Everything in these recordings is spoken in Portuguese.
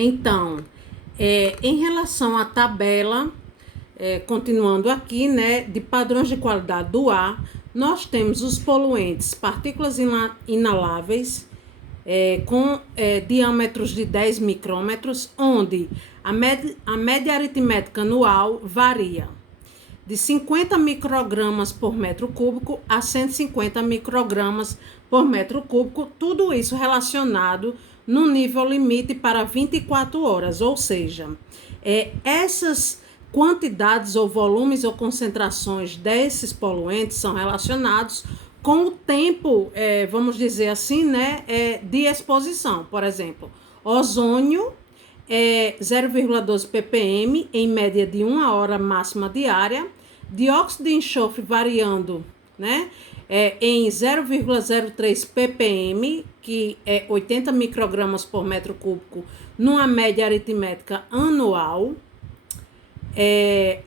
Então, em relação à tabela, continuando aqui, né, de padrões de qualidade do ar, nós temos os poluentes, partículas inaláveis, com diâmetros de 10 micrômetros, onde a média aritmética anual varia de 50 microgramas por metro cúbico a 150 microgramas por metro cúbico, tudo isso relacionado no nível limite para 24 horas, ou seja, essas quantidades ou volumes ou concentrações desses poluentes são relacionados com o tempo, vamos dizer assim, né, de exposição. Por exemplo, ozônio 0,12 ppm em média de 1 hora máxima diária, dióxido de enxofre variando, né, em 0,03 ppm, que é 80 microgramas por metro cúbico, numa média aritmética anual,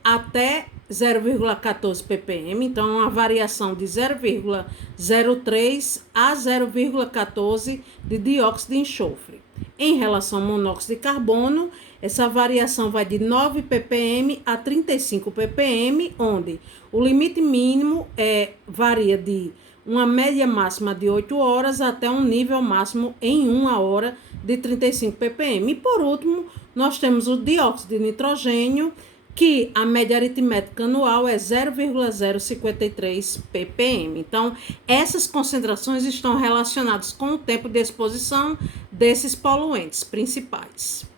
até 0,14 ppm, então uma variação de 0,03 a 0,14 de dióxido de enxofre. Em relação ao monóxido de carbono, essa variação vai de 9 ppm a 35 ppm, onde o limite mínimo varia de uma média máxima de 8 horas até um nível máximo em 1 hora de 35 ppm. E por último, nós temos o dióxido de nitrogênio, que a média aritmética anual é 0,053 ppm. Então, essas concentrações estão relacionadas com o tempo de exposição desses poluentes principais.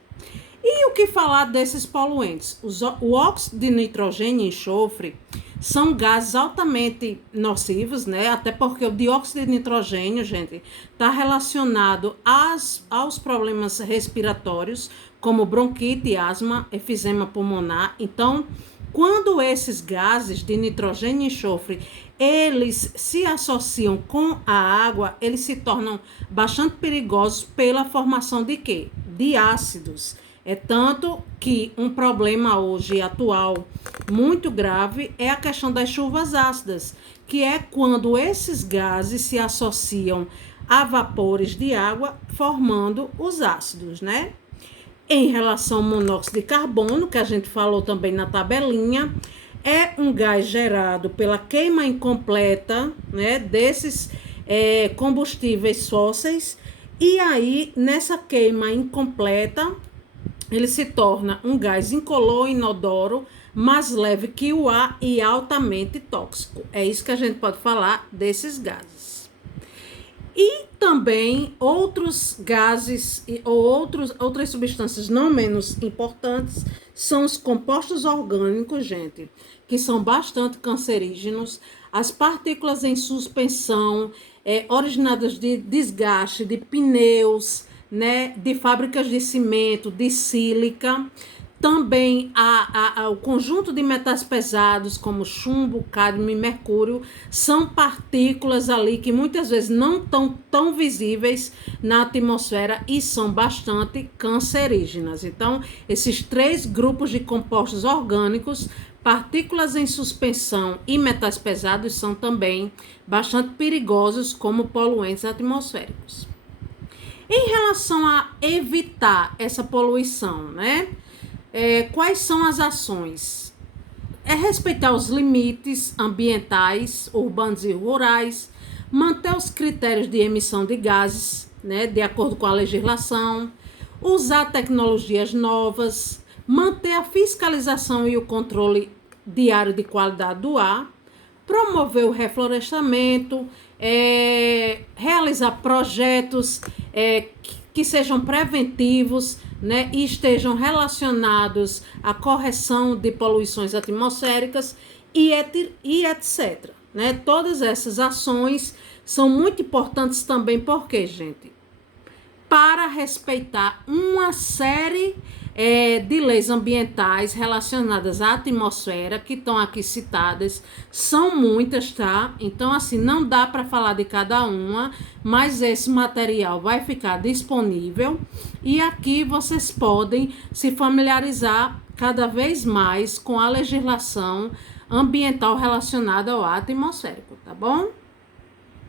E o que falar desses poluentes? O óxido de nitrogênio e enxofre são gases altamente nocivos, né? Até porque o dióxido de nitrogênio, gente, está relacionado aos problemas respiratórios, como bronquite, asma, efizema pulmonar. Então, quando esses gases de nitrogênio e enxofre, eles se associam com a água, eles se tornam bastante perigosos pela formação de quê? De ácidos. É tanto que um problema hoje atual muito grave é a questão das chuvas ácidas, que é quando esses gases se associam a vapores de água, formando os ácidos, né? Em relação ao monóxido de carbono, que a gente falou também na tabelinha, é um gás gerado pela queima incompleta, né, desses combustíveis fósseis, e aí nessa queima incompleta ele se torna um gás incolor, inodoro, mais leve que o ar e altamente tóxico. É isso que a gente pode falar desses gases. E também outros gases ou outras substâncias não menos importantes são os compostos orgânicos, gente, que são bastante cancerígenos. As partículas em suspensão, originadas de desgaste de pneus, né, de fábricas de cimento, de sílica. Também o conjunto de metais pesados, como chumbo, cádmio e mercúrio, são partículas ali que muitas vezes não estão tão visíveis na atmosfera e são bastante cancerígenas. Então, esses 3 grupos de compostos orgânicos, partículas em suspensão e metais pesados, são também bastante perigosos como poluentes atmosféricos. Em relação a evitar essa poluição, né? Quais são as ações? Respeitar os limites ambientais, urbanos e rurais, manter os critérios de emissão de gases, né, de acordo com a legislação, usar tecnologias novas, manter a fiscalização e o controle diário de qualidade do ar, promover o reflorestamento, realizar projetos que sejam preventivos, né, e estejam relacionados à correção de poluições atmosféricas e etc. Né? Todas essas ações são muito importantes também porque, gente, para respeitar uma série de leis ambientais relacionadas à atmosfera, que estão aqui citadas, são muitas, tá? Então, assim, não dá para falar de cada uma, mas esse material vai ficar disponível e aqui vocês podem se familiarizar cada vez mais com a legislação ambiental relacionada ao ar atmosférico, tá bom?